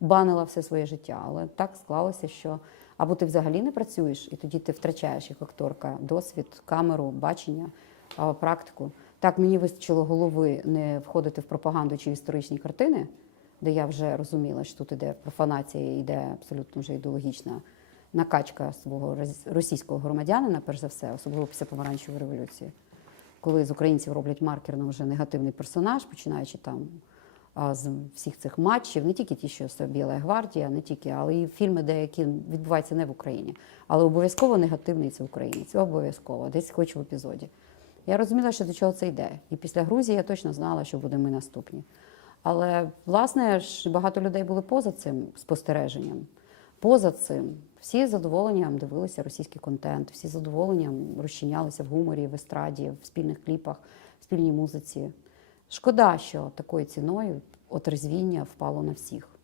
банила все своє життя. Але так склалося, що або ти взагалі не працюєш, і тоді ти втрачаєш як акторка досвід, камеру, бачення, практику. Так мені вистачило голови не входити в пропаганду чи в історичні картини, де я вже розуміла, що тут іде профанація, йде абсолютно вже ідеологічна накачка свого російського громадянина, перш за все, особливо після помаранчевої революції, коли з українців роблять маркерно вже негативний персонаж, починаючи там з всіх цих матчів, не тільки ті, що Біла гвардія, не тільки, але і фільми, деякі відбуваються не в Україні. Але обов'язково негативний це українець. Обов'язково, десь хоч в епізоді. Я розуміла, що до чого це йде. І після Грузії я точно знала, що будемо ми наступні. Але власне ж багато людей були поза цим спостереженням. Поза цим всі з задоволенням дивилися російський контент, всі з задоволенням розчинялися в гуморі, в естраді, в спільних кліпах, в спільній музиці. Шкода, що такою ціною отрезвіння впало на всіх.